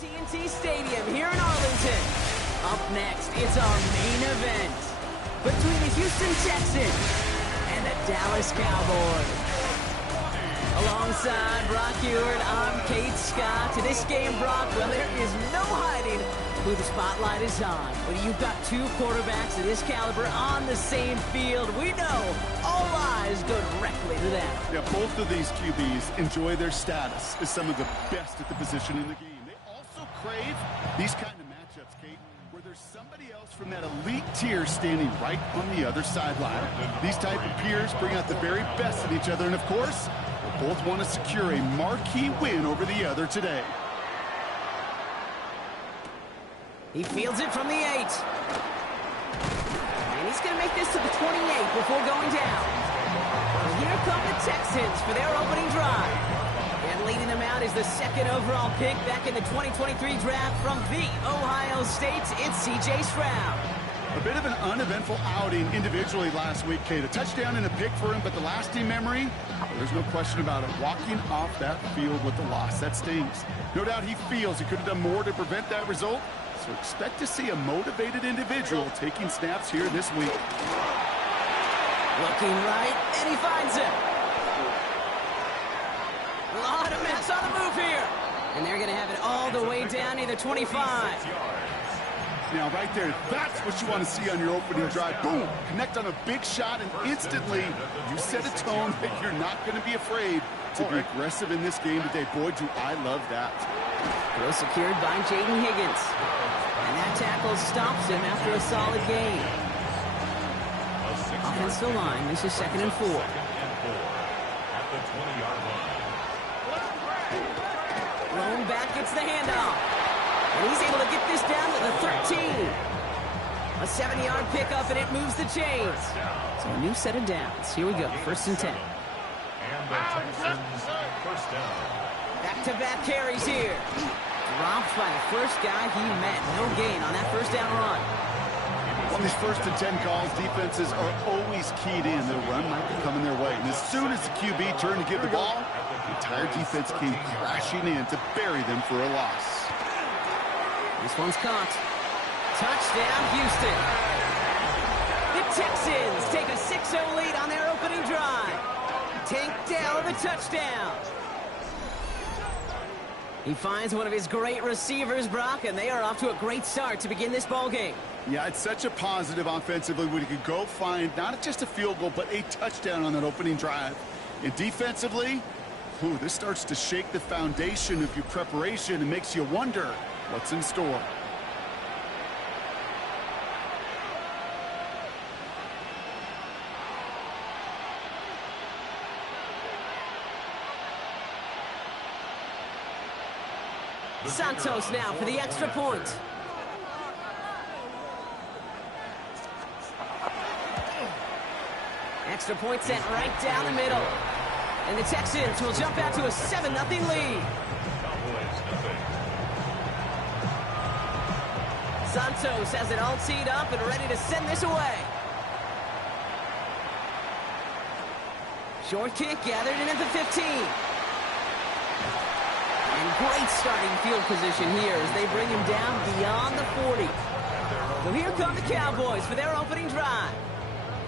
AT&T Stadium here in Arlington. Up next, it's our main event between the Houston Texans and the Dallas Cowboys. Alongside Brock Ewart, I'm Kate Scott. To this game, Brock, well, there is no hiding who the spotlight is on. When you've got two quarterbacks of this caliber on the same field, we know all eyes go directly to them. Yeah, both of these QBs enjoy their status as some of the best at the position in the game. They also crave these kind of matchups, Kate, where there's somebody else from that elite tier standing right on the other sideline. These type of peers bring out the very best in each other, and of course, they both want to secure a marquee win over the other today. He fields it from the 8. And he's going to make this to the 28 before going down. And here come the Texans for their opening drive. And leading them out is the second overall pick back in the 2023 draft from the Ohio State. It's C.J. Stroud. A bit of an uneventful outing individually last week, Kate. A touchdown and a pick for him, but the lasting memory, there's no question about it. Walking off that field with the loss, that stings. No doubt he feels he could have done more to prevent that result. So expect to see a motivated individual taking snaps here this week. Looking right, and he finds it. A lot of mess on the move here. And they're going to have it all the way down to the 25. Now, right there, that's what you want to see on your opening drive. Boom! Connect on a big shot, and instantly you set a tone that you're not going to be afraid to be aggressive in this game today. Boy, do I love that. Throw secured by Jaden Higgins. And that tackle stops him after a solid gain. Offensive line, this is 2nd and 4. Thrown back, gets the handoff. And he's able to get this down to the 13. A 7-yard pickup, and it moves the chains. So a new set of downs. Here we go, 1st and 10. Back-to-back carries here. Dropped by the first guy he met. No gain on that first down run. On these 1st and 10 calls, defenses are always keyed in. The run might be coming their way. And as soon as the QB turned to give the ball, the entire defense came crashing in to bury them for a loss. This one's caught. Touchdown, Houston. The Texans take a 6-0 lead on their opening drive. Tank Dell the touchdown. He finds one of his great receivers, Brock, and they are off to a great start to begin this ballgame. Yeah, it's such a positive offensively when you can go find not just a field goal, but a touchdown on that opening drive. And defensively, this starts to shake the foundation of your preparation and makes you wonder what's in store. Santos now for the extra point. Extra point sent right down the middle. And the Texans will jump out to a 7-0 lead. Santos has it all teed up and ready to send this away. Short kick gathered in at the 15. And great starting field position here as they bring him down beyond the 40. So here come the Cowboys for their opening drive.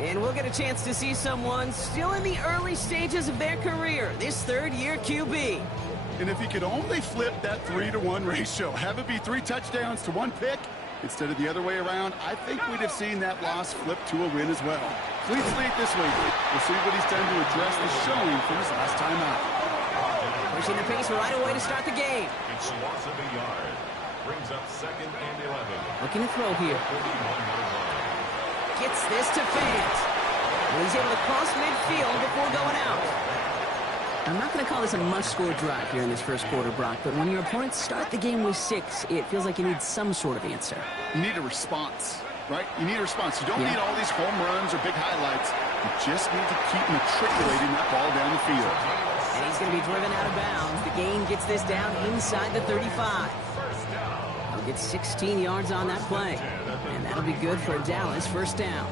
And we'll get a chance to see someone still in the early stages of their career, this third-year QB. And if he could only flip that 3-to-1 ratio, have it be 3 touchdowns to 1 pick instead of the other way around, I think we'd have seen that loss flip to a win as well. Clean slate this week. We'll see what he's done to address the showing from his last time out. Pushing the pace right away to start the game. It's a loss of a yard. Brings up 2nd and 11. Looking to throw here. Gets this to Fant. And he's able to cross midfield before going out. I'm not going to call this a must-score drive here in this first quarter, Brock, but when your opponents start the game with 6, it feels like you need some sort of answer. You need a response, right? You need a response. You don't need all these home runs or big highlights. You just need to keep matriculating that ball down the field. And he's going to be driven out of bounds. The gain gets this down inside the 35. He'll get 16 yards on that play. And that'll be good for a Dallas first down.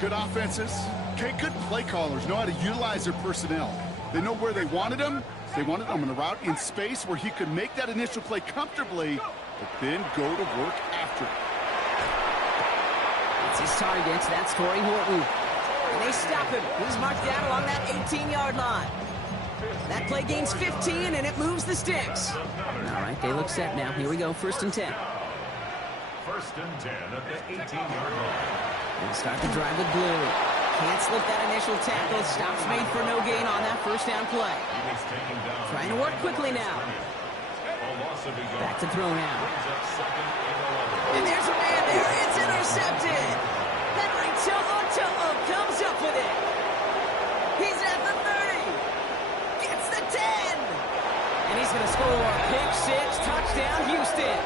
Good offenses. Okay, good play callers know how to utilize their personnel. They know where they wanted them, They wanted him on a route in space where he could make that initial play comfortably, but then go to work after it. It's his target. That's Torrey Horton. And they stop him. He's marked down along that 18-yard line. That play gains 15, and it moves the sticks. All right, they look set now. Here we go, 1st and 10. 1st and 10 at the 18-yard line. And start the drive with Blue. Can't slip that initial tackle. Stops made for no gain on that 1st down play. Trying to work quickly now. Back to throw now. And there's a man there. It's intercepted. Henry To'o comes up with it. He's at the 30. Gets the 10. And he's going to score. Pick 6, touchdown, Houston.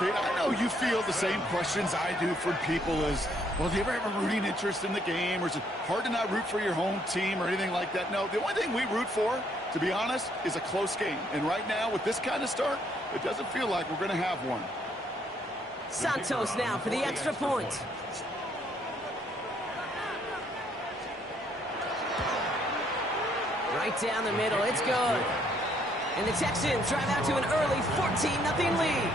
Kate, I know you feel the same questions I do from people as, well, do you ever have a rooting interest in the game? Or is it hard to not root for your home team or anything like that? No, the only thing we root for, to be honest, is a close game. And right now, with this kind of start, it doesn't feel like we're going to have one. Santos now for the extra point. Right down the middle, it's good. And the Texans drive out to an early 14-0 lead.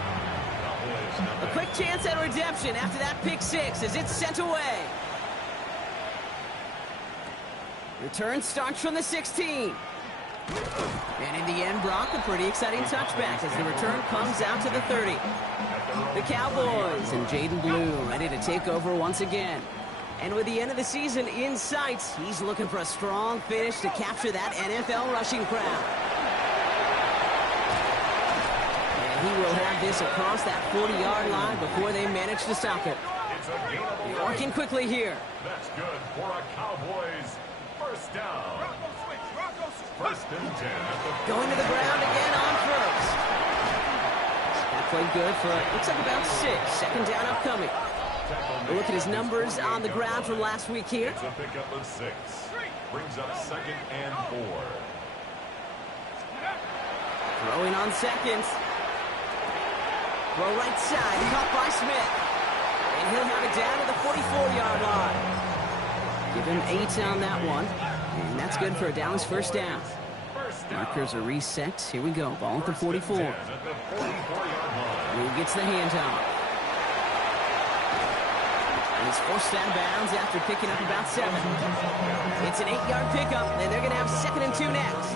A quick chance at redemption after that pick 6 as it's sent away. Return starts from the 16. And in the end, Brock, a pretty exciting touchback as the return comes out to the 30. The Cowboys and Jaden Blue ready to take over once again. And with the end of the season in sight, he's looking for a strong finish to capture that NFL rushing crown. And he will have this across that 40-yard line before they manage to stop it. Working quickly here. That's good for a Cowboys 1st down. 1st and 10. Going to the ground again on 1st. That played good for, looks like about 6. 2nd down upcoming. We'll look at his numbers on the ground from last week here. It's a pickup of 6. Brings up 2nd and 4. Throwing on 2nd. Throw right side, caught by Smith. And he'll have it down to the 44-yard line. Give him 8 on that one. And that's good for a Dallas 1st down. Markers are reset. Here we go. Ball at the 44. Blue gets the handoff. He's forced out of bounds after picking up about 7. It's an 8-yard pickup, and they're going to have 2nd and 2 next.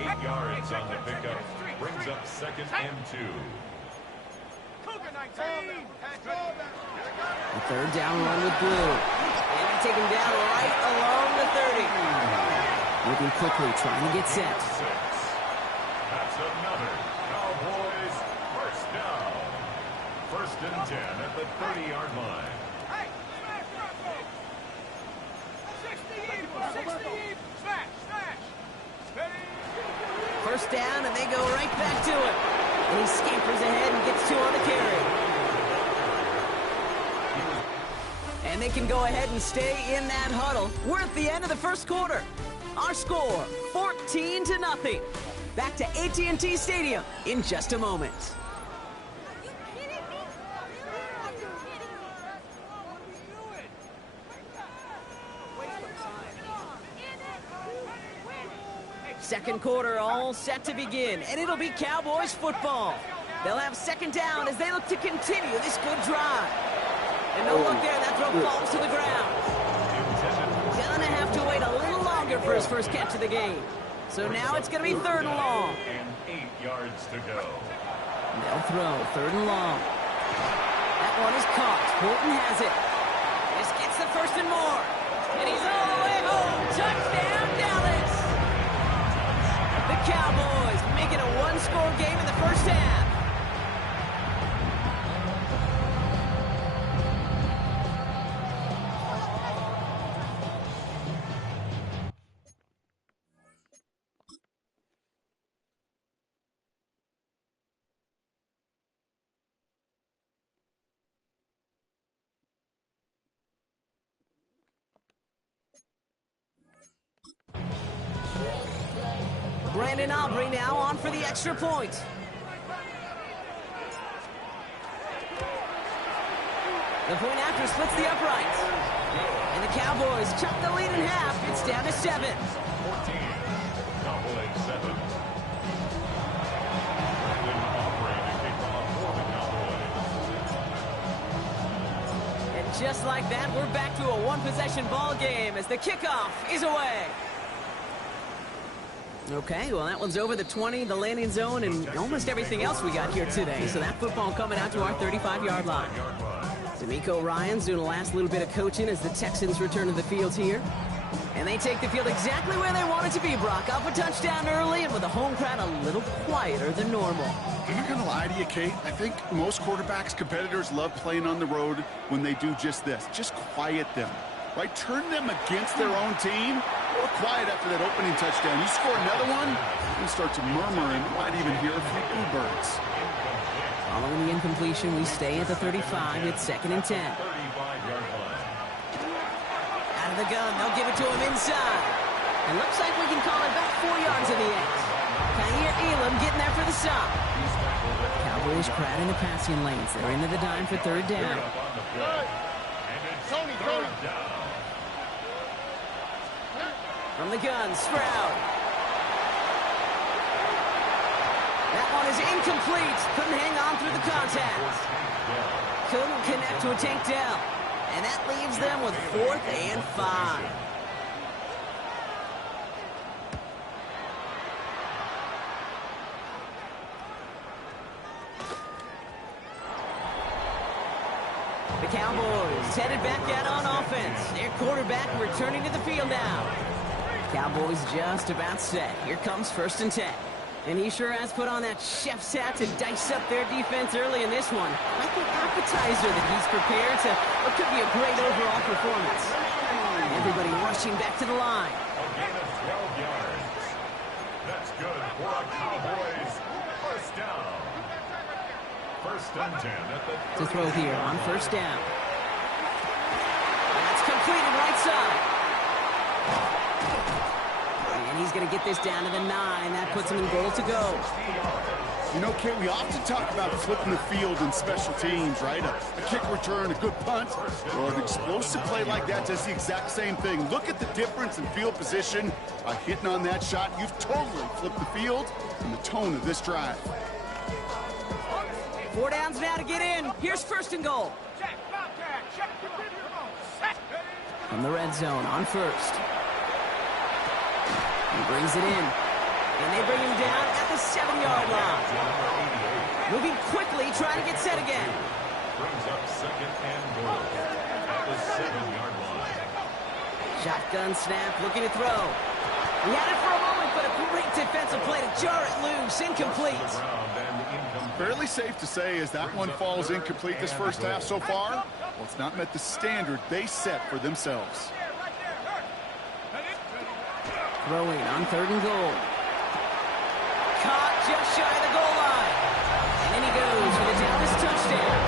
8 yards on the pickup. Brings up 2nd and 2. The 3rd down run with Blue. And they take him down right along the 30. Moving quickly, trying to get set. That's another Cowboys 1st down. 1st and 10 at the 30-yard line. 1st down, and they go right back to it. And he scampers ahead and gets 2 on the carry. And they can go ahead and stay in that huddle. We're at the end of the 1st quarter. Our score, 14-0. Back to AT&T Stadium in just a moment. Second quarter all set to begin, and it'll be Cowboys football. They'll have 2nd down as they look to continue this good drive. And no look there, that throw falls to the ground. Gonna have to wait a little longer for his first catch of the game. So now it's gonna be 3rd and long. And 8 yards to go. They'll throw 3rd and long. That one is caught. Horton has it. This gets the 1st and more. And he's all the way home. Touchdown, Dallas. The Cowboys making a 1-score game in the 1st half. Brandon Aubrey now on for the extra point. The point after splits the uprights. And the Cowboys chop the lead in half. It's down to 7. 14. Cowboys 7. Brandon Aubrey to kick off for the Cowboys. And just like that, we're back to a one-possession ball game as the kickoff is away. Okay, well, that one's over the 20, the landing zone, and almost everything else we got here today. So that football coming out to our 35-yard line. D'Amico Ryan's doing the last little bit of coaching as the Texans return to the field here. And they take the field exactly where they want it to be, Brock. Up a touchdown early and with the home crowd a little quieter than normal. I'm not going to lie to you, Kate. I think most quarterbacks, competitors love playing on the road when they do just this. Just quiet them, right? Turn them against their own team. Or quiet after that opening touchdown. You score another one, you start to murmur and might even hear a few bluebirds. Following the incompletion, we stay at the 35. It's 2nd and 10. Out of the gun, they'll give it to him inside. It looks like we can call it back 4 yards in the end. Kaiir Elam getting there for the stop. Cowboys crowding the passing lanes. They're into the dime for 3rd down. Tony. From the gun, Stroud. That one is incomplete. Couldn't hang on through the contact. Couldn't connect to a tank down. And that leaves them with 4th and 5. The Cowboys headed back out on offense. Their quarterback returning to the field now. Cowboys just about set. Here comes 1st and 10. And he sure has put on that chef's hat to dice up their defense early in this one. Like an appetizer that he's prepared to what could be a great overall performance. Everybody rushing back to the line. A gain of 12 yards. That's good for a Cowboys 1st down. 1st and 10 at the To throw here on 1st down. That's completed right side. And he's going to get this down to the 9. That puts him in goal to go. You know, Kate, we often talk about flipping the field in special teams, right? A kick return, a good punt, or an explosive play like that does the exact same thing. Look at the difference in field position. By hitting on that shot, you've totally flipped the field and the tone of this drive. 4 downs now to get in. Here's 1st and goal. From the red zone on 1st. He brings it in. And they bring him down at the 7-yard line. Moving quickly, trying to get set again. brings up 2nd and goal at the 7-yard line. Shotgun snap, looking to throw. He had it for a moment, but a great defensive play to jar it loose. Incomplete. Fairly safe to say as that one falls incomplete this first half so far, well, it's not met the standard they set for themselves. Throwing on 3rd and goal. Caught just shy of the goal line. And in he goes for the Dallas touchdown.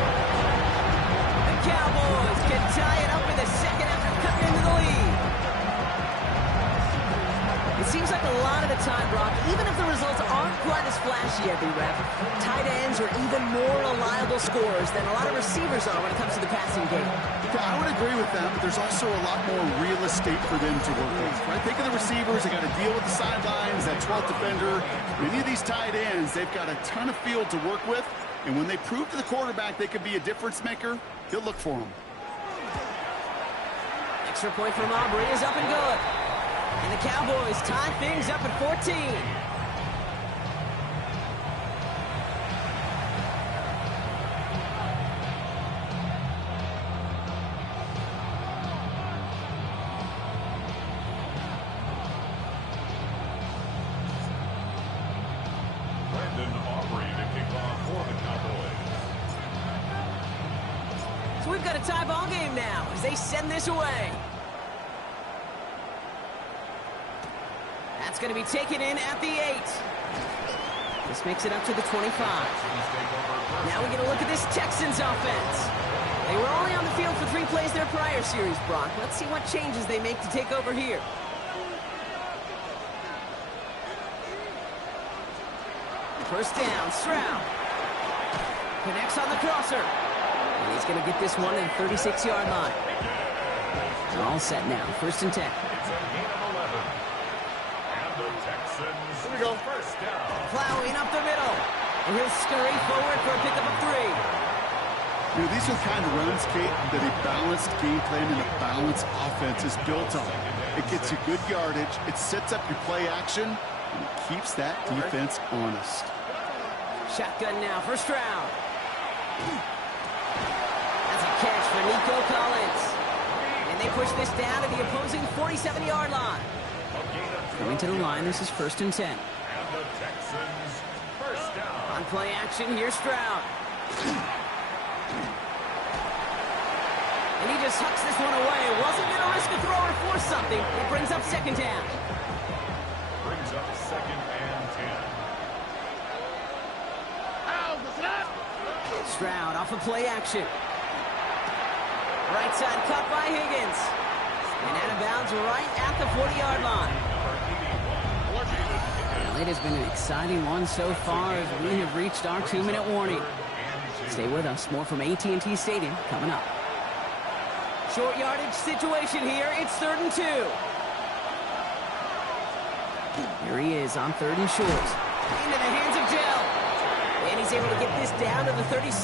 The Cowboys can tie it up in the second after cutting into the lead. It seems like a lot of the time, Brock, even if the results aren't quite as flashy every rep, tight ends are even more reliable scorers than a lot of receivers are when it comes to the passing game. Yeah, I would agree with that, but there's also a lot more real estate for them to work with. Right? Think of the receivers. They got to deal with the sidelines, that 12th defender. Many of these tight ends, they've got a ton of field to work with, and when they prove to the quarterback they could be a difference maker, he'll look for them. Extra point from Aubrey is up and good. And the Cowboys tie things up at 14. So we've got a tie ball game now as they send this away. That's going to be taken in at the 8. This makes it up to the 25. Now we get a look at this Texans offense. They were only on the field for 3 plays their prior series, Brock. Let's see what changes they make to take over here. First down, Stroud. Connects on the crosser. And he's going to get this one at the 36-yard line. All set now. 1st and 10. It's a gain of 11. And the Texans first down. Plowing up the middle. And he'll scurry forward for a pickup of 3. You know, these are the kind of runs, Kate, that a balanced game plan and a balanced offense is built on. It gets you good yardage, it sets up your play action, and it keeps that defense honest. Shotgun now for Stroud. That's a catch for Nico Collins. And they push this down to the opposing 47-yard line. Coming to the line, this is 1st and 10. And the Texans first down. On play action, here's Stroud. And he just hucks this one away. Wasn't going to risk a throw or force something. It brings up 2nd down. Brings up 2nd and 10. Stroud off of play action. Right side cut by Higgins. And out of bounds right at the 40-yard line. Well, it has been an exciting one so far as we have reached our 2-minute warning. Stay with us. More from AT&T Stadium coming up. Short yardage situation here. It's 3rd and 2. Here he is on 3rd and short. Into the hands of Dell. And he's able to get this down to the 36.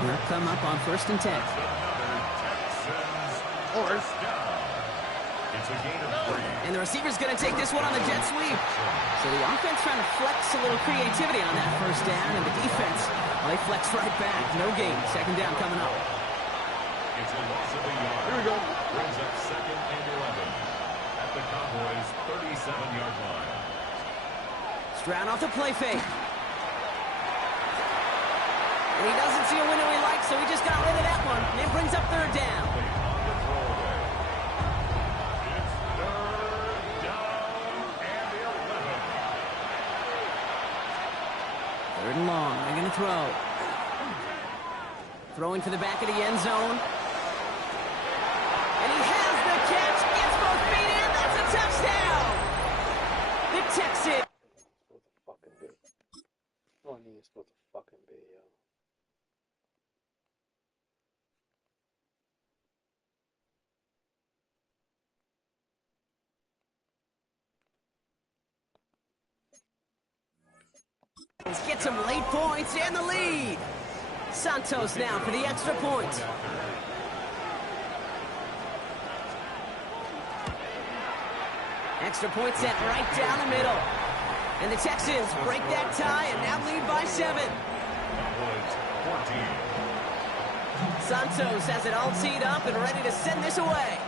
He'll come up on 1st and 10. First down. It's a gain of 3. And the receiver's going to take this one on the jet sweep. So the offense trying to flex a little creativity on that 1st down, and the defense, well, they flex right back. No gain. 2nd down coming up. It's a loss of a yard. Here we go. Brings up 2nd and 11 at the Cowboys' 37-yard line. Stroud off the play fake. And he doesn't see a window he likes, so he just got rid of that one. And it brings up 3rd down. On the throwaway. It's 3rd down and 11. 3rd and long. They're going to throw. Throwing for the back of the end zone. And he has the catch. Gets both feet in. That's a touchdown. The Texans. It's supposed to fucking be, yo. Get some late points and the lead. Santos now for the extra point. Extra point set right down the middle. And the Texans break that tie and now lead by 7. Santos has it all teed up and ready to send this away.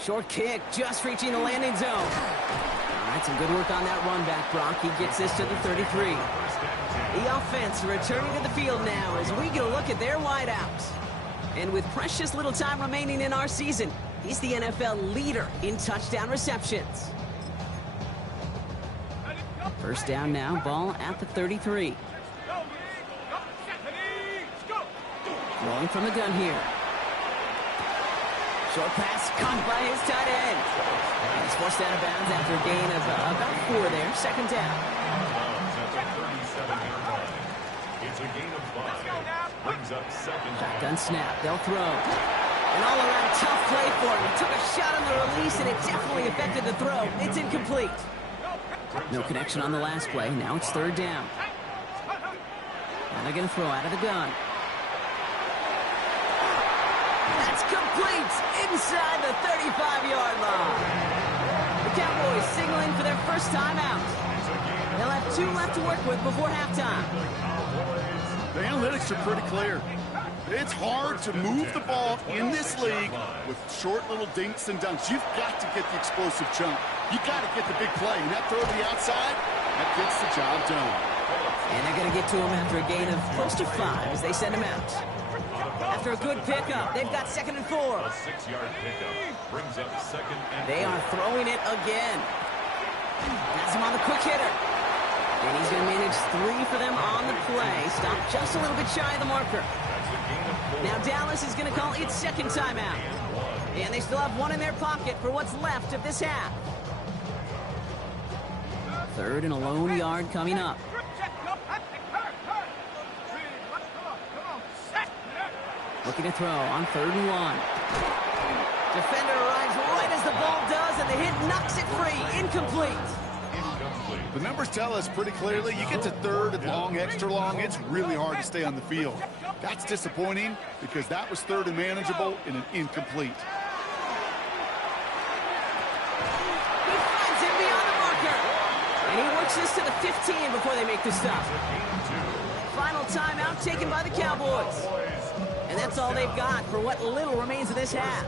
Short kick just reaching the landing zone. All right, some good work on that run back, Brock. He gets this to the 33. The offense returning to the field now as we get a look at their wideouts. And with precious little time remaining in our season, he's the NFL leader in touchdown receptions. 1st down now, ball at the 33. Rolling from the gun here. Short pass caught by his tight end. And he's forced out of bounds after a gain of about 4 there. 2nd down. It's a gain of 5. Brings up 2nd. Shotgun snap. They'll throw. An all-around tough play for him. He took a shot on the release, and it definitely affected the throw. It's incomplete. No connection on the last play. Now it's 3rd down. Now they're going to throw out of the gun. That's complete inside the 35-yard line. The Cowboys signaling for their first timeout. They'll have 2 left to work with before halftime. The analytics are pretty clear. It's hard to move the ball in this league with short little dinks and dunks. You've got to get the explosive chunk. You've got to get the big play. And that throw to the outside, that gets the job done. And they're going to get to him after a gain of close to 5 as they send him out. After a good pickup, they've got 2nd and 4. A 6-yard pickup brings up 2nd and 4. They are throwing it again. Has him on the quick hitter. And he's going to manage 3 for them on the play. Stop just a little bit shy of the marker. Now Dallas is going to call its 2nd timeout. And they still have 1 in their pocket for what's left of this half. 3rd and a lone yard coming up. Looking to throw on 3rd and 1. Defender arrives right as the ball does, and the hit knocks it free. Incomplete. The numbers tell us pretty clearly, you get to 3rd and long, extra long, it's really hard to stay on the field. That's disappointing because that was 3rd and manageable in an incomplete. He finds him beyond the marker. And he works this to the 15 before they make the stop. Final timeout taken by the Cowboys. And that's all they've got for what little remains of this half.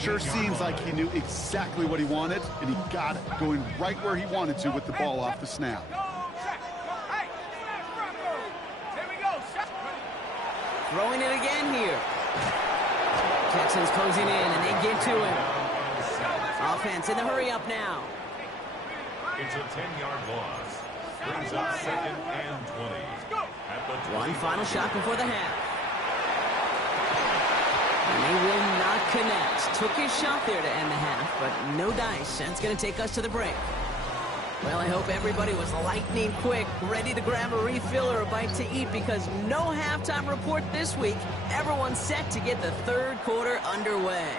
Sure seems like he knew exactly what he wanted, and he got it, going right where he wanted to with the ball off the snap. Throwing it again here. Texans closing in, and they get to him. Offense in the hurry up now. It's a 10-yard loss. Brings up 2nd and 20. At the One final shot before the half. And they will not connect. Took his shot there to end the half, but no dice. That's going to take us to the break. Well, I hope everybody was lightning quick, ready to grab a refill or a bite to eat, because no halftime report this week. Everyone's set to get the 3rd quarter underway.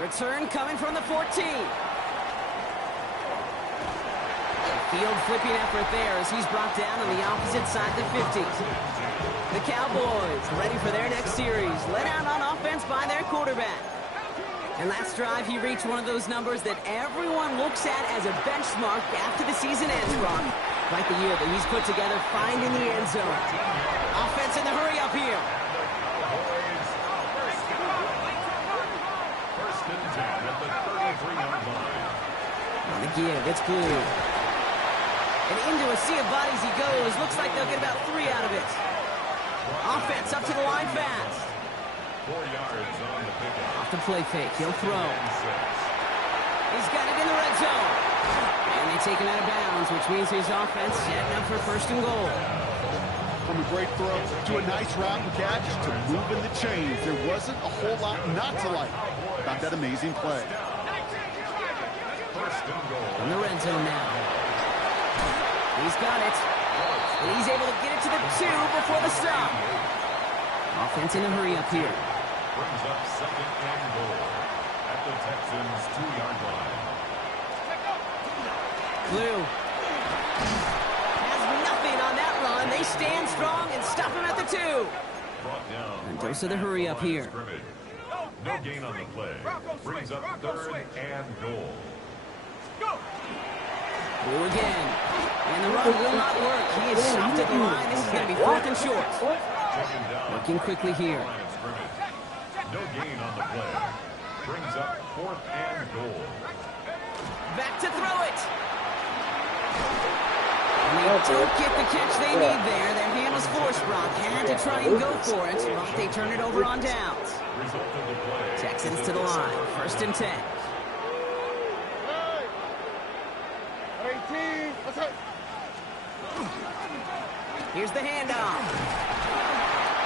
Return coming from the 14. Field flipping effort there as he's brought down on the opposite side, the 50. The Cowboys ready for their next series, led out on offense by their quarterback. And last drive, he reached one of those numbers that everyone looks at as a benchmark after the season ends, Brock. Like the year that he's put together, finding the end zone. Offense in the hurry up here. First and 10 at the 33-yard line. On the give, it's Blue. And into a sea of bodies he goes. Looks like they'll get about 3 out of it. Offense up to the line fast. 4 yards on the pickup. Off the play fake, he'll throw. He's got it in the red zone. And they take him out of bounds, which means his offense setting up for 1st and goal. From a great throw to a nice route and catch to moving the chains, there wasn't a whole lot not to like about that amazing play. First and goal. In the red zone now. He's got it. And he's able to get it to the 2 before the stop. Offense in a hurry up here. Brings up 2nd and goal at the Texans' 2-yard line. Blue has nothing on that run. They stand strong and stop him at the 2. Brought down. And dose of the hurry up here. Scrimmage. No gain on the play. Brings up 3rd and goal. Blue again. And the run will not work. He is stopped at the line. This is going to be 4th and short. Taken down. Working quickly here. Line of scrimmage. No gain on the play. Brings up 4th and goal. Back to throw it. And they don't get the catch they need there. Their hand was forced, Brock. Had to try and go for it, but they turn it over on downs. Result of the play. Texans to the line. 1st and 10. Here's the handoff.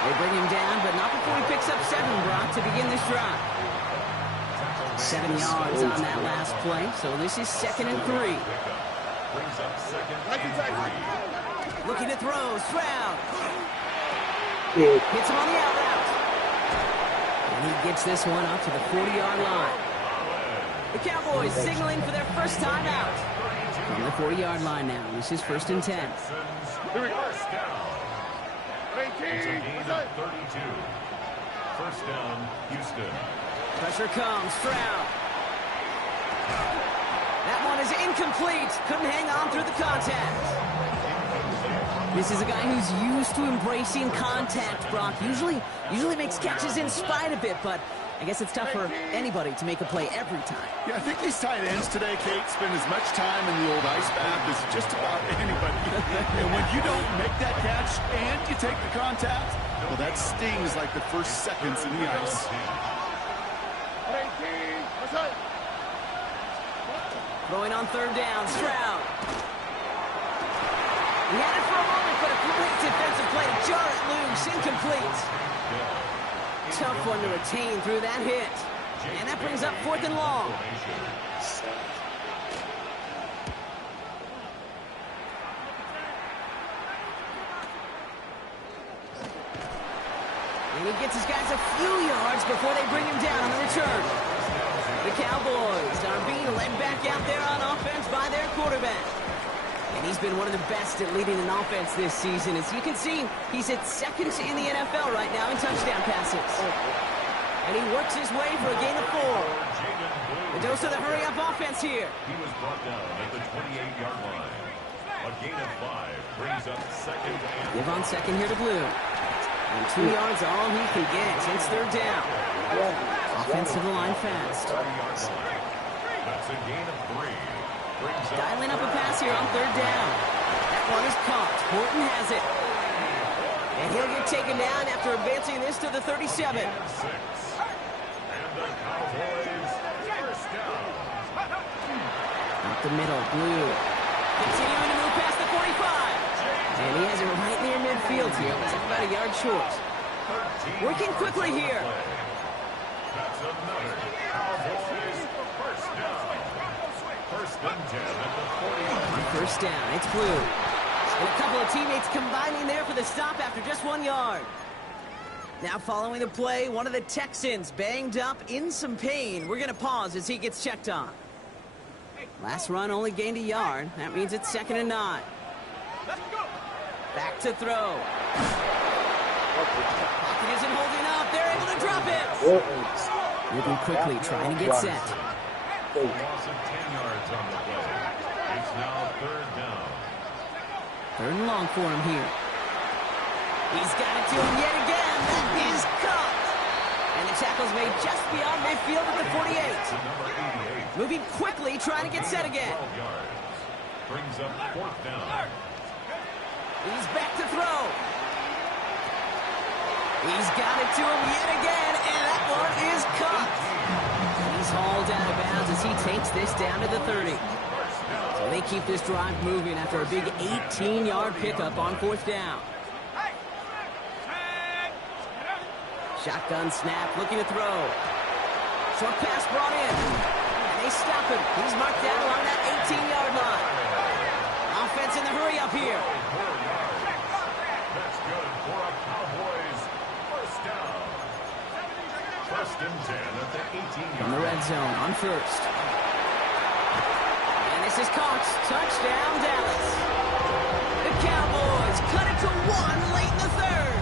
They bring him down, but not before he picks up 7, Brock, to begin this drive. 7 yards on that last play, so this is 2nd and 3. Brings up 2nd and 3. Looking to throw, Stroud. Hits him on the out route. And he gets this one up to the 40-yard line. The Cowboys signaling for their first time out. From the 40-yard line now. This is 1st and 10. First down. It's a gain of 32. First down, Houston. Pressure comes, Stroud. That one is incomplete. Couldn't hang on through the contact. This is a guy who's used to embracing contact, Brock. Usually makes catches in spite of it, but I guess it's tough for anybody to make a play every time. Yeah, I think these tight ends today, Kate, spend as much time in the old ice bath as just about anybody. And when you don't make that catch and you take the contact, well, that stings like the first seconds in the ice. Throwing on 3rd down, Stroud. He had it for a moment, but a complete defensive play to jar it loose, incomplete. Tough one to retain through that hit. And that brings up 4th and long. And he gets his guys a few yards before they bring him down on the return. The Cowboys are being led back out there on offense by their quarterback. And he's been one of the best at leading an offense this season. As you can see, he's at second in the NFL right now in touchdown passes. And he works his way for a gain of 4. The dose of the hurry-up offense here. He was brought down at the 28-yard line. A gain of 5 brings up second and... Give on second here to Blue. And 2 yards all he can get. It's third down. Offensive line fast. That's a gain of 3. Brings up Dialing up a pass here on third down. That one is caught. Horton has it. And he'll get taken down after advancing this to the 37. 6. And the Cowboys first down. Up the middle, Blue. Continuing to move past the 45. And he has it right near midfield here. Looks like about a yard short. Working quickly here. That's another Cowboys first down. First and 10 at the 40. First down, it's Blue. And a couple of teammates combining there for the stop after just 1 yard. Now following the play, one of the Texans banged up in some pain. We're going to pause as he gets checked on. Last run only gained a yard. That means it's 2nd and 9. Back to throw. Pocket isn't holding up. They're able to drop it. Moving quickly, trying to get set. A loss of 10 yards on the play. It's now third down. 3rd and long for him here. He's got it to him yet again. That is caught. And the tackle's made just beyond midfield at the 48. To number 88. Moving quickly, trying to get set again. 12 yards. Brings up 4th down. He's back to throw. He's got it to him yet again, and that one is caught. He's hauled out of bounds as he takes this down to the 30. So they keep this drive moving after a big 18-yard pickup on 4th down. Shotgun snap, looking to throw. Short pass brought in, and they stop him. He's marked down along that 18-yard line. Offense in the hurry-up here. That's good for a Cowboys first down. First and 10 at the 18-yard From the red zone on first. And this is caught. Touchdown, Dallas. The Cowboys cut it to 1 late in the 3rd.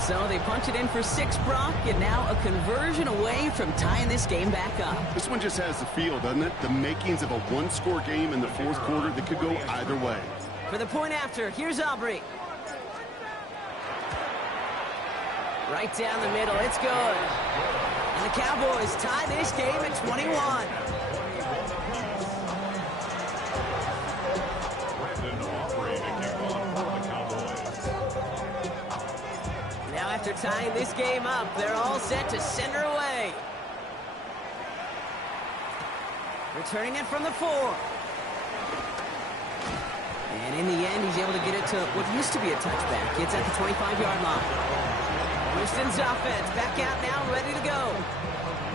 So they punch it in for 6, Brock, and now a conversion away from tying this game back up. This one just has the feel, doesn't it? The makings of a one-score game in the 4th quarter that could go either way. For the point after, here's Aubrey. Right down the middle, it's good. And the Cowboys tie this game at 21. Now after tying this game up, they're all set to send her away. Returning it from the 4. And in the end, he's able to get it to what used to be a touchback. It's at the 25-yard line. Houston's offense back out now, ready to go.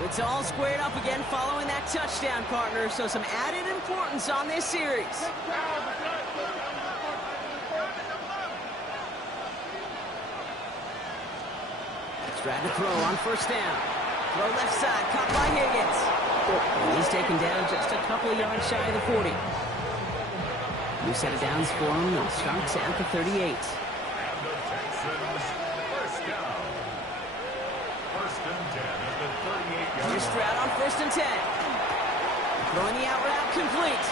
It's all squared up again following that touchdown, partner. So some added importance on this series. Strad to throw on first down. Throw left side, caught by Higgins. And he's taken down just a couple of yards shy of the 40. New set of downs for him. They'll start at the 38. And the Texans first down. First and 10 at the 38-yard line. Here's Stroud on first and 10. Throwing the out route complete.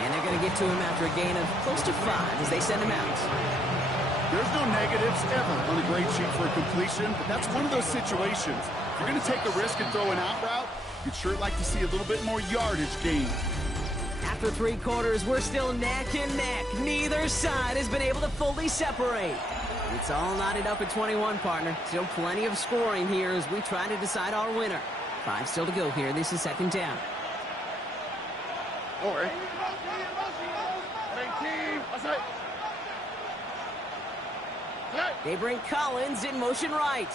And they're going to get to him after a gain of close to 5 as they send him out. There's no negatives ever on a grade sheet for a completion, but that's one of those situations. If you're going to take a risk and throw an out route, you'd sure like to see a little bit more yardage gained. After 3 quarters, we're still neck and neck. Neither side has been able to fully separate. It's all knotted up at 21, partner. Still plenty of scoring here as we try to decide our winner. 5 still to go here. This is second down. Or they bring Collins in motion right.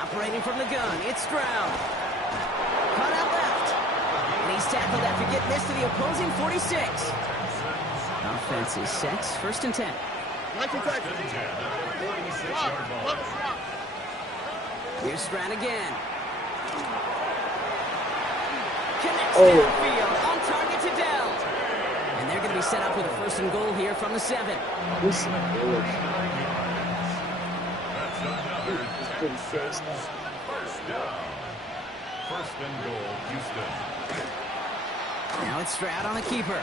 Operating from the gun, it's Stroud. Cut out left. And he's tackled after getting this to the opposing 46. Offense is set. 1st and 10. Here's Stroud again. Connects downfield. On target to Dell. And they're going to be set up with a 1st and goal here from the 7. This is good. First down. 1st and goal, Houston. Now it's Stroud on the keeper.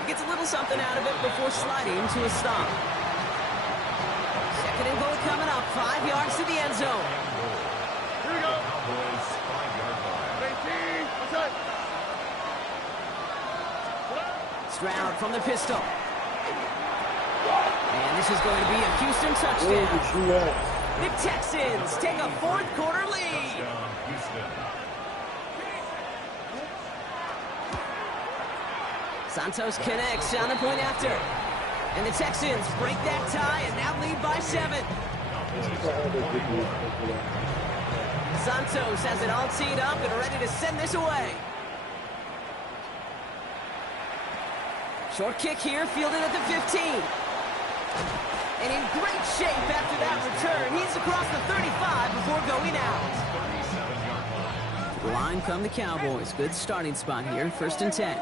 He gets a little something out of it before sliding to a stop. 2nd and goal coming up. 5 yards to the end zone. Here we go. Cowboys 5-yard line. Stroud from the pistol. And this is going to be a Houston touchdown. The Texans take a 4th quarter lead. Touchdown, Houston. Santos connects on the point after. And the Texans break that tie and now lead by 7. Santos has it all teed up and ready to send this away. Short kick here, fielded at the 15. And in great shape after that return. He's across the 35 before going out. To the line come the Cowboys. Good starting spot here, 1st and 10.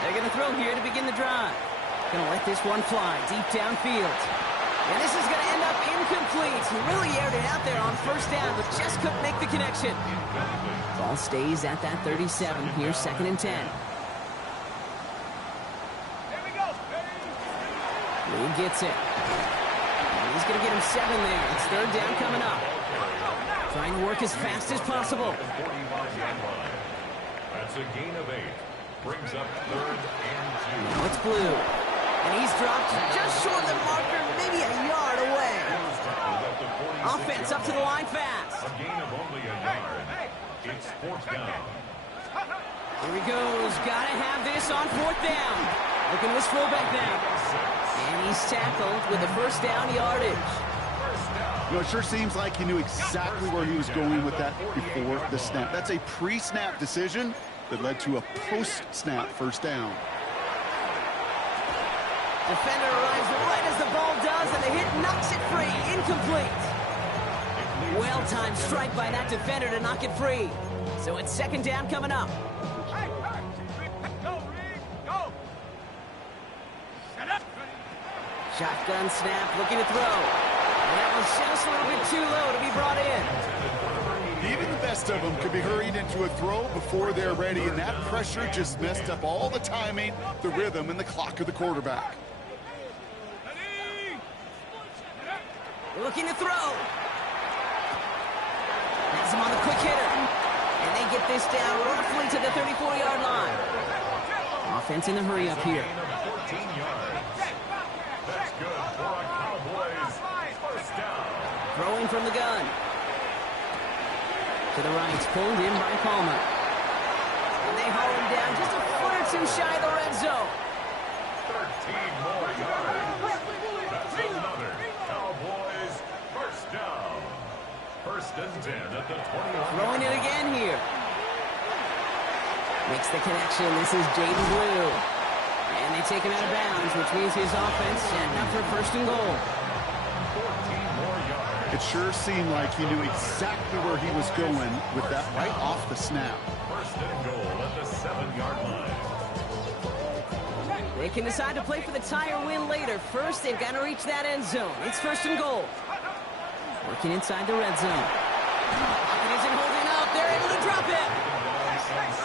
They're going to throw here to begin the drive. Going to let this one fly deep downfield. And this is going to end up incomplete. He really aired it out there on 1st down, but just couldn't make the connection. Ball stays at that 37 here, 2nd and 10. Lee gets it. And he's going to get him 7 there. It's 3rd down coming up. Trying to work as fast as possible. That's a gain of 8. Brings up 3rd and 2. Now it's Blue. And he's dropped just short of the marker, maybe a yard away. Offense up to the line fast. A gain of only a yard. It's 4th down. Here he goes. Got to have this on 4th down. Looking at his fullback now. And he's tackled with the 1st down yardage. You know, it sure seems like he knew exactly where he was going with that before the snap. That's a pre-snap decision that led to a post-snap 1st down. Defender arrives right as the ball does, and the hit knocks it free. Incomplete. Well-timed strike by that defender to knock it free. So it's 2nd down coming up. Shotgun snap, looking to throw. And that was just a little bit too low to be brought in. Even the best of them could be hurried into a throw before they're ready, and that pressure just messed up all the timing, the rhythm, and the clock of the quarterback. Looking to throw. Has him on the quick hitter. And they get this down roughly to the 34-yard line. Offense in the hurry up here. 14 yards. That's good for a Cowboys 1st down. Throwing from the gun. To the right, pulled in by Palmer. And they haul him down just a foot or two shy of the red zone. 13 more yards. That's another Cowboys 1st down. 1st and 10 at the 20. Throwing it again here. Makes the connection. This is Jaden Blue. And they take him out of bounds, which means his offense setting up for 1st and goal. 14 more yards. It sure seemed like he knew exactly where he was going with that right off the snap. 1st and goal at the 7-yard line. They can decide to play for the tie or win later. First, they've got to reach that end zone. It's 1st and goal. Working inside the red zone. Pocket isn't holding up. They're able to drop it.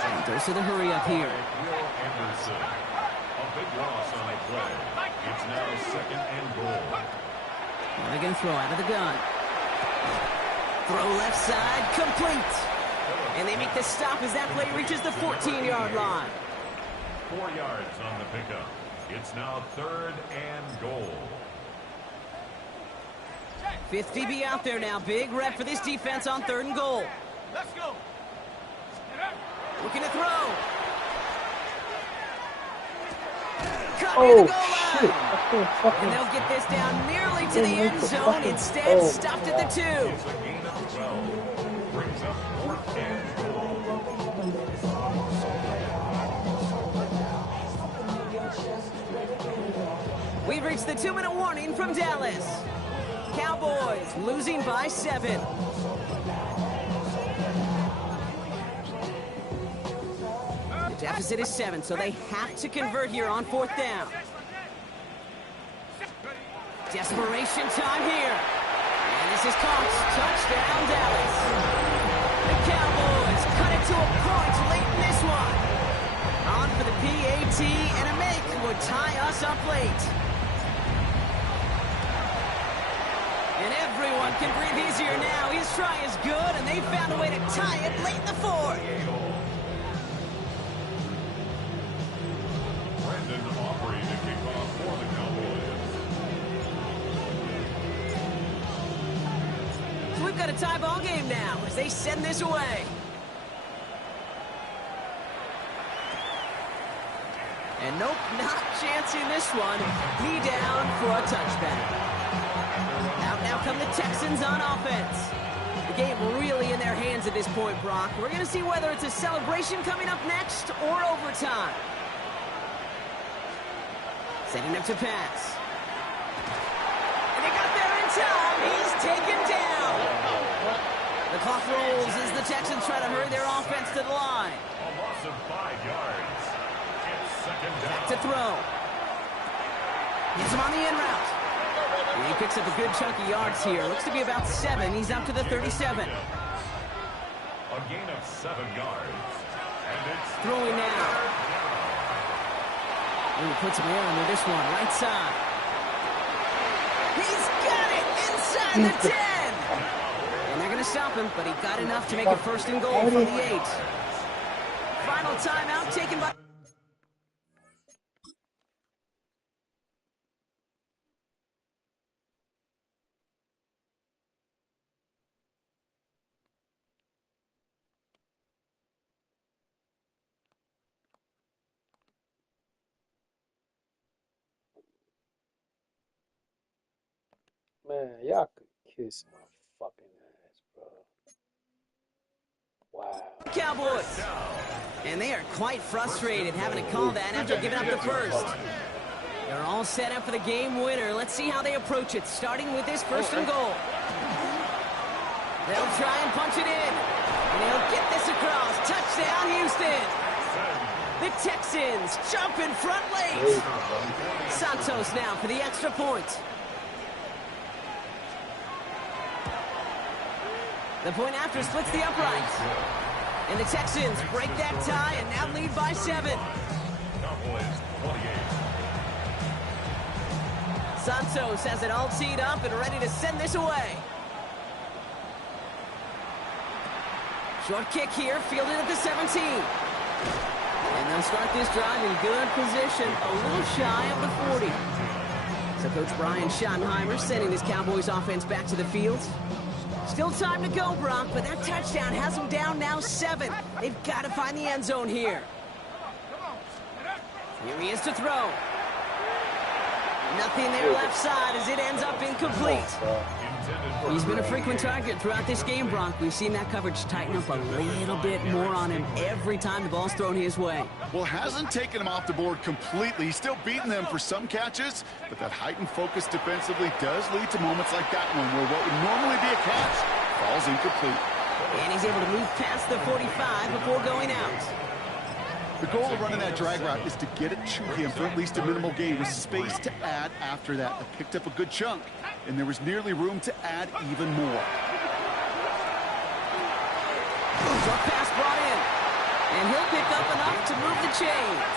And goes to the hurry up here. Will Anderson. A big loss on the play. It's now 2nd and goal. Now they're going to throw out of the gun. Throw left side, complete. And they make the stop as that play reaches the 14-yard line. 4 yards on the pickup. It's now 3rd and goal. 5th DB out there now. Big rep for this defense on 3rd and goal. Let's go. Looking to throw. Cut Oh, near the goal shit. line. That's so fucking... And they'll get this down nearly to the end zone. Instead, stopped at the 2. It's a gain of 12. Brings up 4th and goal. we've reached the 2-minute warning from Dallas. Cowboys losing by 7. The deficit is 7, so they have to convert here on 4th down. Desperation time here. And this is caught. Touchdown, Dallas. The Cowboys cut it to a point late in this one. On for the PAT, and a make would tie us up late. And everyone can breathe easier now. His try is good, and they found a way to tie it late in the 4th. To kick off for the Cowboys. So we've got a tie ball game now as they send this away. And nope, not chancing this one. Knee down for a touchback. Out now come the Texans on offense. The game really in their hands at this point, Brock. We're going to see whether it's a celebration coming up next or overtime. Setting up to pass. And they got there in time. He's taken down. The clock rolls as the Texans try to hurry their offense to the line. A loss of 5 yards. It's second down. Back to throw. Gets him on the in route. And he picks up a good chunk of yards here. Looks to be about 7. He's up to the 37. A gain of 7 yards. And it's Throwing now. And he puts him in with this one, right side. He's got it inside the 10. And they're going to stop him, but he got enough to make it 1st and goal from the 8. Final timeout taken by... Man, y'all could kiss my fucking ass, bro. Wow. Cowboys. And they are quite frustrated having to call that after giving up the first. They're all set up for the game winner. Let's see how they approach it, starting with this 1st and goal. They'll try and punch it in. And he'll get this across. Touchdown, Houston. The Texans jump in front late. Santos now for the extra point. The point after splits the uprights. And the Texans break that tie and now lead by 7. Cowboys 28. Santos has it all teed up and ready to send this away. Short kick here, fielded at the 17. And they'll start this drive in good position, a little shy of the 40. So Coach Brian Schottenheimer sending his Cowboys offense back to the field. Still time to go, Brock, but that touchdown has them down now 7. They've got to find the end zone here. Here he is to throw. Nothing there left side as it ends up incomplete. He's been a frequent target throughout this game, Brock. We've seen that coverage tighten up a little bit more on him every time the ball's thrown his way. Well, hasn't taken him off the board completely. He's still beating them for some catches, but that heightened focus defensively does lead to moments like that one where what would normally be a catch falls incomplete. And he's able to move past the 45 before going out. The goal of running that drag route is to get it to him for at least a minimal gain with space to add after that. They picked up a good chunk, and there was nearly room to add even more. Drop pass brought in, and he'll pick up enough to move the chains.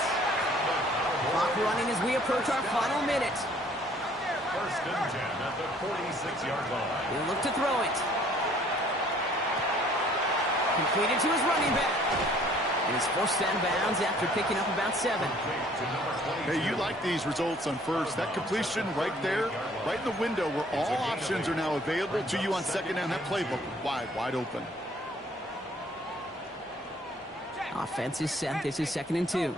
Clock running as we approach our final minute. 1st and 10 at the 46-yard line. He'll look to throw it. Completed to his running back. And he's forced out of bounds after picking up about 7. Hey, you like these results on first. That completion right there, right in the window where all options are now available to you on 2nd down. That playbook wide open. Offense is set. This is 2nd and 2.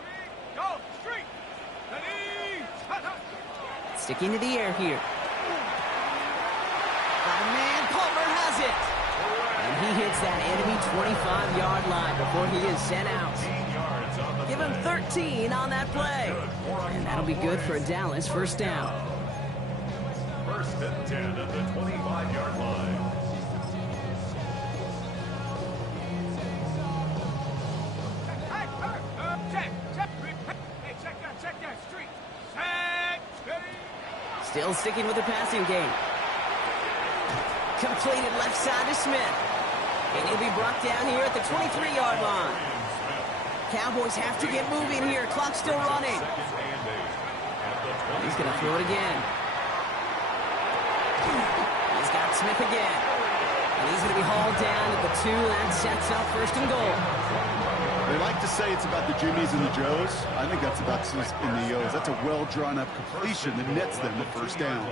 Sticking to the air here. Oh, man, Palmer has it. And he hits that enemy 25-yard line before he is sent out. Give him 13 on that play. And that'll be good for a Dallas 1st down. First and 10 at the 25-yard line. Still sticking with the passing game. Completed left side to Smith. And he'll be brought down here at the 23-yard line. Cowboys have to get moving here. Clock's still running. He's going to throw it again. He's got Smith again. And he's going to be hauled down at the 2. That sets up first and goal. They like to say it's about the Jimmies and the Joes. I think that's about Sus and the O's. That's a well-drawn-up completion that nets them the first down.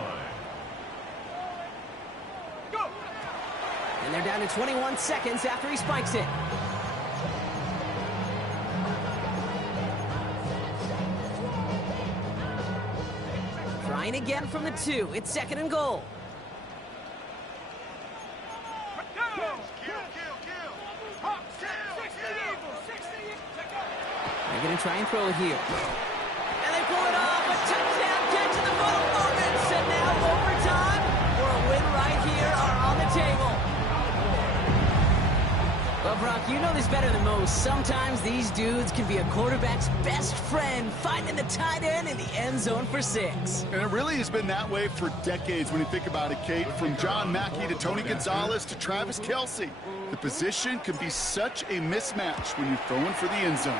And they're down to 21 seconds after he spikes it. Trying again from the 2. It's second and goal. They're going to try and throw it here. And they pull it off. A touchdown catch in the final moments. And now overtime for a win right here are on the table. Well, Brock, you know this better than most. Sometimes these dudes can be a quarterback's best friend, finding the tight end in the end zone for 6. And it really has been that way for decades when you think about it, Kate. From John Mackey to Tony Gonzalez to Travis Kelce. The position can be such a mismatch when you're throwing for the end zone.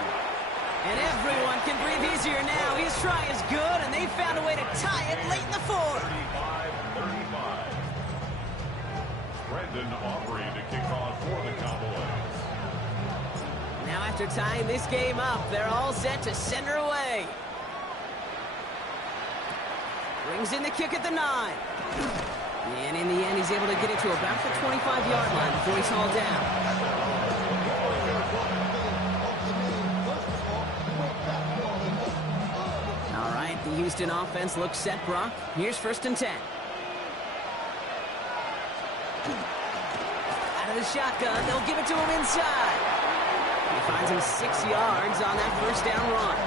And everyone can breathe easier now. His try is good, and they found a way to tie it late in the 4th. 35-35. Brandon Aubrey to kick off for the Cowboys. Now after tying this game up, they're all set to send her away. Brings in the kick at the 9. And in the end, he's able to get it to about the 25-yard line before he's hauled down. All right, the Houston offense looks set, Brock. Here's first and 10. Out of the shotgun, they'll give it to him inside. He finds him 6 yards on that first down run.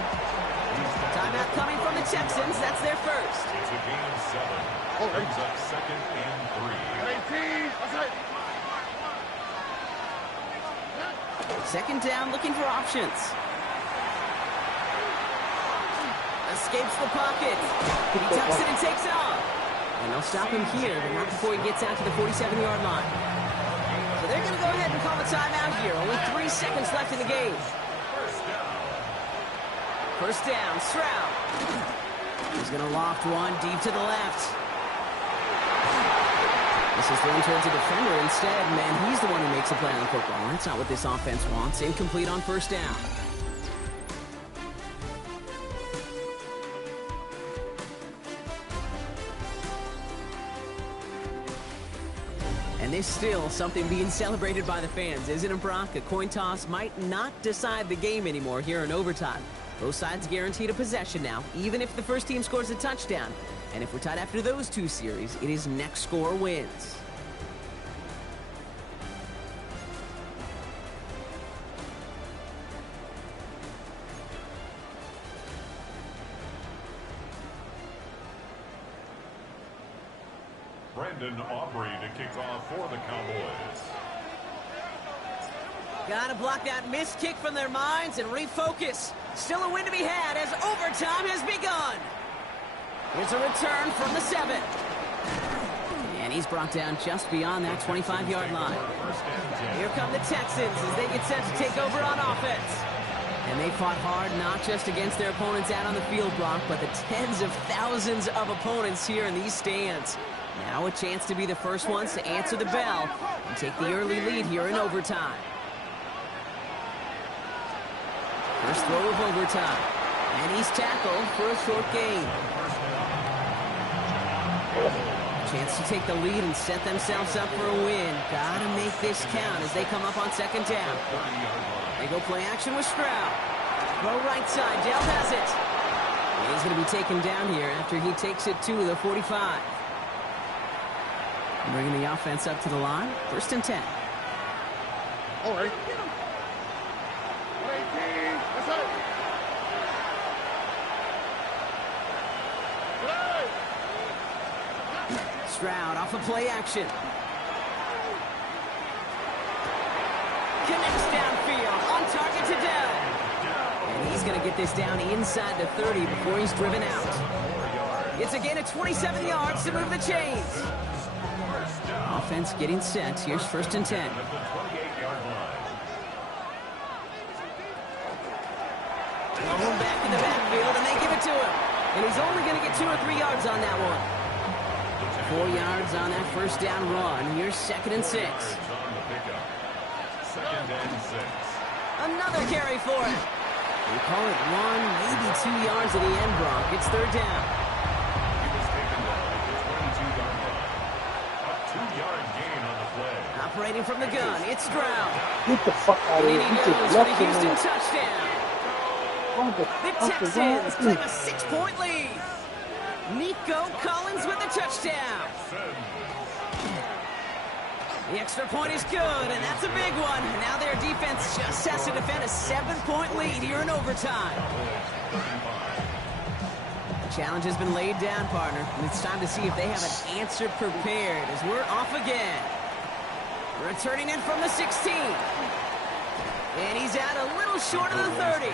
Timeout coming from the Texans. That's their first. It's a game 7. Brings up second and 3. Second down, looking for options. Escapes the pocket. He tucks it and takes off. And they'll stop him here, but not before he gets out to the 47-yard line. So they're going to go ahead and call a timeout here. Only 3 seconds left in the game. First down, Stroud. He's going to loft one deep to the left. This is thrown towards a defender instead. Man, he's the one who makes a play on the football. That's not what this offense wants. Incomplete on first down. And there's still something being celebrated by the fans, isn't it, Brock? A coin toss might not decide the game anymore here in overtime. Both sides guaranteed a possession now, even if the first team scores a touchdown. And if we're tied after those 2 series, it is next score wins. Brandon Aubrey to kick off for the Cowboys. Gotta block that missed kick from their minds and refocus. Still a win to be had as overtime has begun. Here's a return from the 7. And he's brought down just beyond that 25-yard line. Here come the Texans as they get set to take over on offense. And they fought hard not just against their opponents out on the field, Brock, but the tens of thousands of opponents here in these stands. Now a chance to be the first ones to answer the bell and take the early lead here in overtime. First throw of overtime. And he's tackled for a short gain. Chance to take the lead and set themselves up for a win. Gotta make this count as they come up on second down. They go play action with Stroud. Throw right side. Dell has it. And he's going to be taken down here after he takes it to the 45. Bringing the offense up to the line. First and 10. All right. Stroud off of play action. Connects downfield, on target to Dell. And he's going to get this down inside the 30 before he's driven out. It's a gain of 27 yards to move the chains. Offense getting set. Here's 1st and 10. Thrown back in the backfield, and they give it to him. And he's only going to get 2 or 3 yards on that one. 4 yards on that 1st down run. Here's 2nd and 6. Another carry for it. We call it 1, maybe 2 yards at the end, Brock. It's 3rd down. He was taken down at the 22-yard line. A 2-yard gain on the play. Operating from the gun, it's Stroud. Get the fuck out of And here. he You goes just for the left him Houston there. touchdown. What the The fuck is Texans wrong claim with a 6-point lead. Nico Collins with the touchdown. The extra point is good, and that's a big one. And now their defense just has to defend a 7-point lead here in overtime. The challenge has been laid down, partner, and it's time to see if they have an answer prepared as we're off again. Returning in from the 16. And he's out a little short of the 30.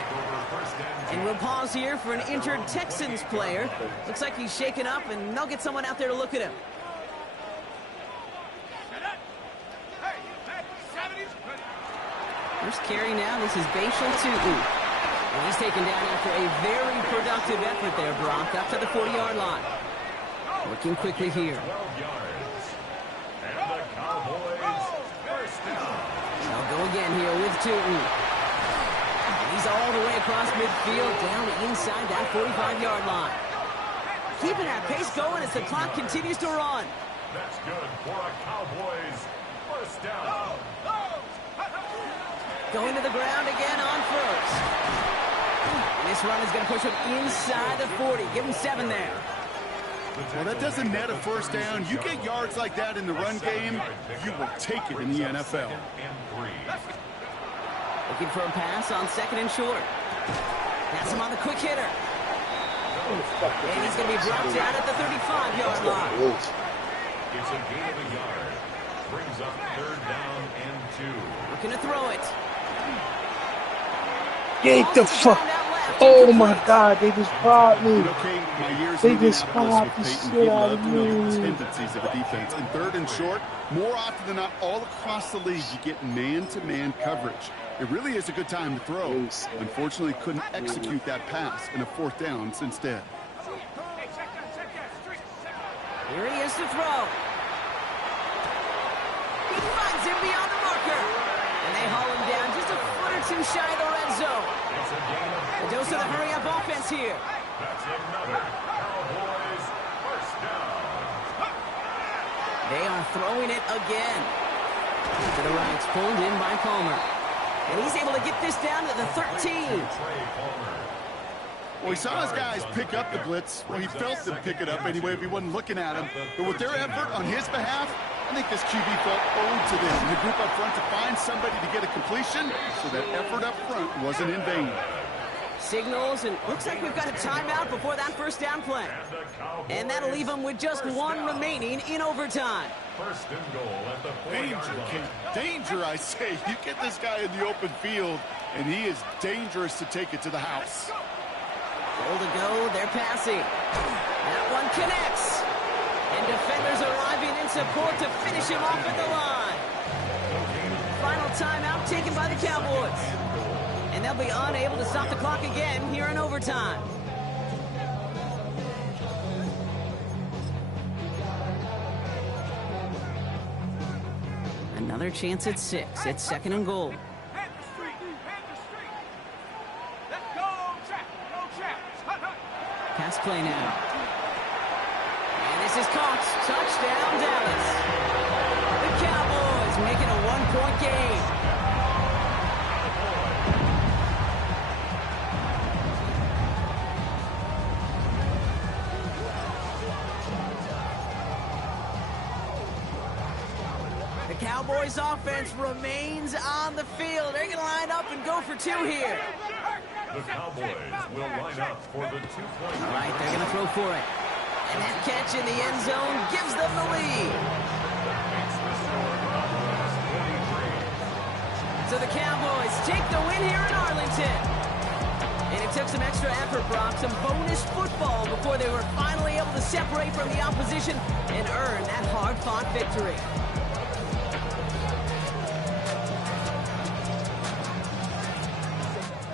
And we'll pause here for an injured Texans player. Looks like he's shaken up, and they'll get someone out there to look at him. First carry now, this is Bashal Tutin. And he's taken down after a very productive effort there, Brock, up to the 40-yard line. Working quickly here. 12 yards. And the Cowboys first down. They'll go again here with Tutin. He's all the way across midfield, down inside that 45-yard line. Keeping that pace going as the clock continues to run. That's good for a Cowboys first down. Going to the ground again on first. And this run is going to push him inside the 40. Give him 7 there. Well, that doesn't net a first down. You get yards like that in the run game, you will take it in the NFL. Looking for a pass on 2nd and short. Pass him on the quick hitter. And he's going to be brought down at the 35-yard line. It's a gain of a yard. Brings up 3rd down and 2. Looking to throw it. Get the fuck. Oh my God, they just robbed me. Okay, my years They in just Indianapolis robbed with the Peyton, shit he out loved of to know the me. tendencies of a defense. In 3rd and short, more often than not, all across the league, you get man-to-man coverage. It really is a good time to throw. Unfortunately, couldn't execute that pass in a 4th down instead. Here he is to throw. He finds him beyond the marker. And they haul him down just a foot or 2 shy of the red zone. A dose of the hurry-up offense here. That's another Cowboys first down. They are throwing it again. To the right, pulled in by Palmer. And he's able to get this down to the 13. Well, he saw his guys pick up the blitz. Well, he felt them pick it up anyway if he wasn't looking at him. But with their effort on his behalf, I think this QB felt owed to them. The group up front to find somebody to get a completion, so that effort up front wasn't in vain. Signals, and looks like we've got a timeout before that 1st down play. And that'll leave them with just 1 remaining in overtime. First and goal at the 4-yard line. Danger, I say. You get this guy in the open field, and he is dangerous to take it to the house. Goal to go, they're passing. That one connects. And defenders arriving in support to finish him off at the line. Final timeout taken by the Cowboys. And they'll be unable to stop the clock again here in overtime. Another chance at 6. It's 2nd and goal. Pass play now. And this is caught. Touchdown, Dallas. The Cowboys making a 1-point game. The Cowboys offense remains on the field. They're going to line up and go for 2 here. The Cowboys will line up for the 2-point. All right, they're going to throw for it. And that catch in the end zone gives them the lead. So the Cowboys take the win here in Arlington. And it took some extra effort, Brock, some bonus football before they were finally able to separate from the opposition and earn that hard-fought victory.